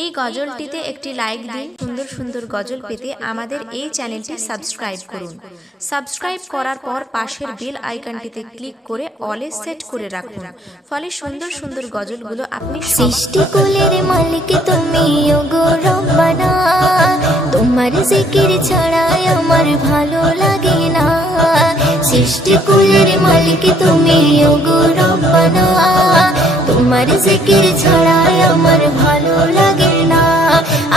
এই গজলটিতে একটি লাইক দিন। সুন্দর সুন্দর গজল পেতে আমাদের এই চ্যানেলটি সাবস্ক্রাইব করুন। সাবস্ক্রাইব করার পর পাশের বেল আইকনটিতে ক্লিক করে অলে সেট করে রাখুন, ফলে সুন্দর সুন্দর গজলগুলো আপনি সৃষ্টিকুলের মালিক তুমি ওগো রব্বানা, তোমার জিকির ছাড়া আমার ভালো লাগে না। সৃষ্টিকুলের মালিক তুমি ওগো রব্বানা, তোমার জিকির ছাড়া আমার ভালো লাগে না।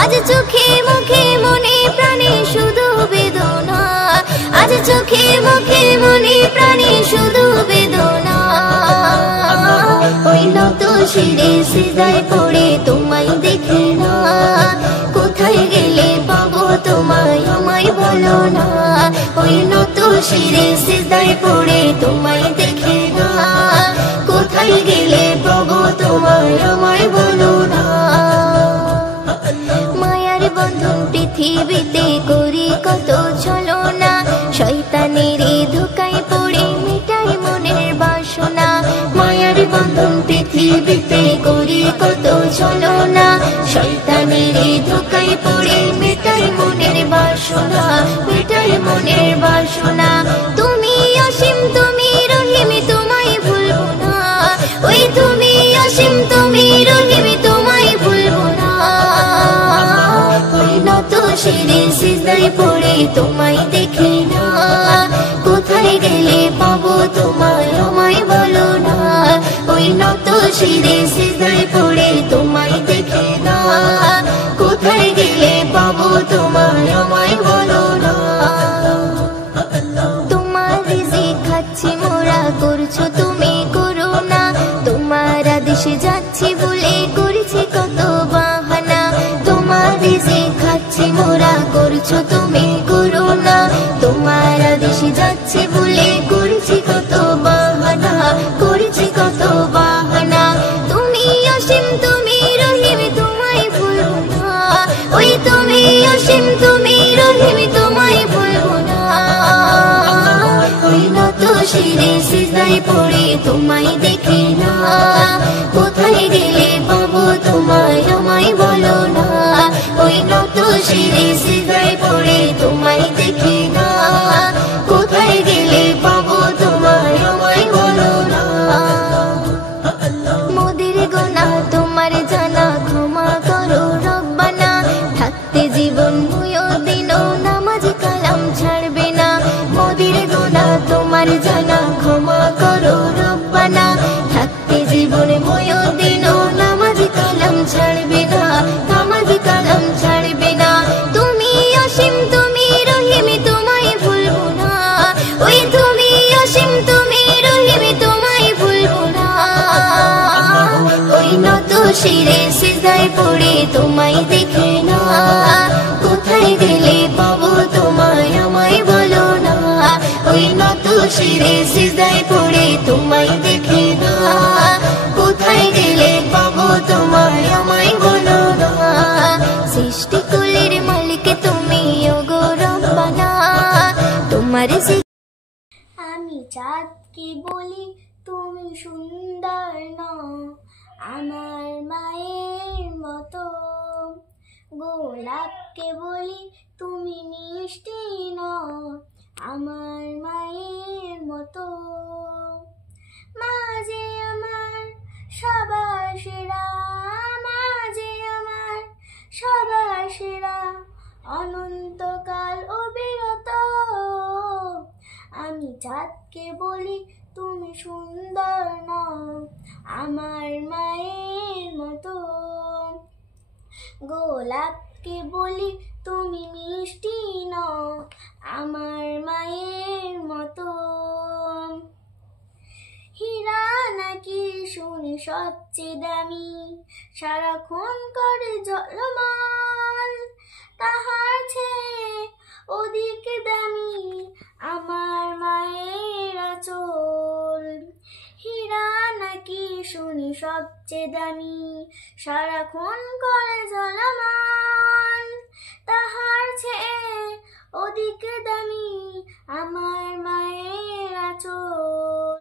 আজ চোখে মুখে মনে প্রাণে শুধু বেদনা, আজ চোখে মুখে মনে প্রাণে শুধু বেদনা। ওই নত শিরে সিজদায় পড়ে তোমায় দেখে না, কোথায় গেলে পাবো তোমায় আমায় বলো না। ওই নত শিরে সিজদায় পড়ে তোমায় দেখে না, কোথায় গেলে পাবো তোমায় আমায় বলো না। মায়ার বন্ধন পৃথিবীতে করি কত ছলনা, শয়তানের ধোঁকায় পড়ে মেটাই মনের বাসনা। মায়ার বন্ধন পৃথিবীতে করি কত ছলনা, শয়তানের ধোঁকায় পড়ে মেটাই মনের বাসনা, মেটাই মনের বাসনা। তুমি অসীম তুমি রহিম তোমায় ভুলবো না, ওই তুমি অসীম তুমি রহিম তোমায় ভুলবো না। ওই নত শিরে সিজদায় পড়ে তোমায় দেখে না, কোথায় গেলে পাবো তোমায় আমায় বলো না। ওই নত শিরে সিজদায় পড়ে তোমায় দেখে না, কোথায় গেলে পাবো তোমায় আমায় বলো না। তোমার রিজিক খাচ্ছি মোরা করছো তুমি করুণা, তোমার আদেশে যাচ্ছি বলে করেছি কত বাহানা। তোমার রিজিক খাচ্ছি মোরা করছো তুমি করুণা, তোমার আদেশে যাচ্ছি বলে করেছি কত বাহানা, করেছি কত বাহানা। তুমি অসীম তুমি রহিম তোমায় ভুলবো না, ওই তুমি অসীম তুমি রহিম তোমায় ভুলবো না। ওই নত শিরে সিজদায় পড়ে তোমায় দেখে না, কোথায় গেলে পাবো তোমায় আমায় বলো না। ওই নত শিরে সিজদায় পড়ে তোমায় দেখে না, কোথায় গেলে পাবো তোমায় আমায় বলো না। মোদের গোনা তোমার জানা ক্ষমা করো রব্বানা, থাকতে জীবন দিনও নামাজ কালাম ছাড়বে না। মোদের গোনা তোমার জানা ক্ষমা করো রব্বানা, থাকতে জীবন দিনও নামাজ কালাম ছাড়বে না, নামাজ কালাম ছাড়বে না। তুমি অসীম তুমি রহিম তোমায় ভুলবো না, ওই তুমি অসীম তুমি রহিম তোমায় ভুলবো না। ওই নত শিরে সিজদায় পড়ে তোমায় দেখে না, কোথায় গেলে পাবো তোমায় আমায় বলো না। ওই নত শিরে সিজদায় পড়ে তোমায় দেখে না, কোথায় গেলে পাবো তোমায় আমায় বলো না। সৃষ্টিকুলের মালিক তুমি ওগো রব্বানা, তোমার আমি চাঁদকে বলি তুমি সুন্দর নও, আমার মায়ের মতো। গোলাপকে বলি তুমি মিষ্টি নও, আমার মায়ের মতো। মাঝে আমার সবার সেরা, মাঝে আমার সবার সেরা, অনন্তকাল অবিরত। আমি চাঁদকে বলি তুমি সুন্দর নও, আমার মায়ের মতো। গোলাপকে বলি তুমি মিষ্টি নও, আমার মায়ের মতো। হীরা নাকি শুনি সবচেয়ে দামি, সারাক্ষণ করে ঝলমল, তাহার চেয়ে অধিক দামি আমার মায়ের আঁচল। হীরা নাকি শুনি সবচেয়ে দামি, সারাক্ষণ করে ঝলমল, তাহার চেয়ে অধিক দামি আমার মায়ের আঁচল।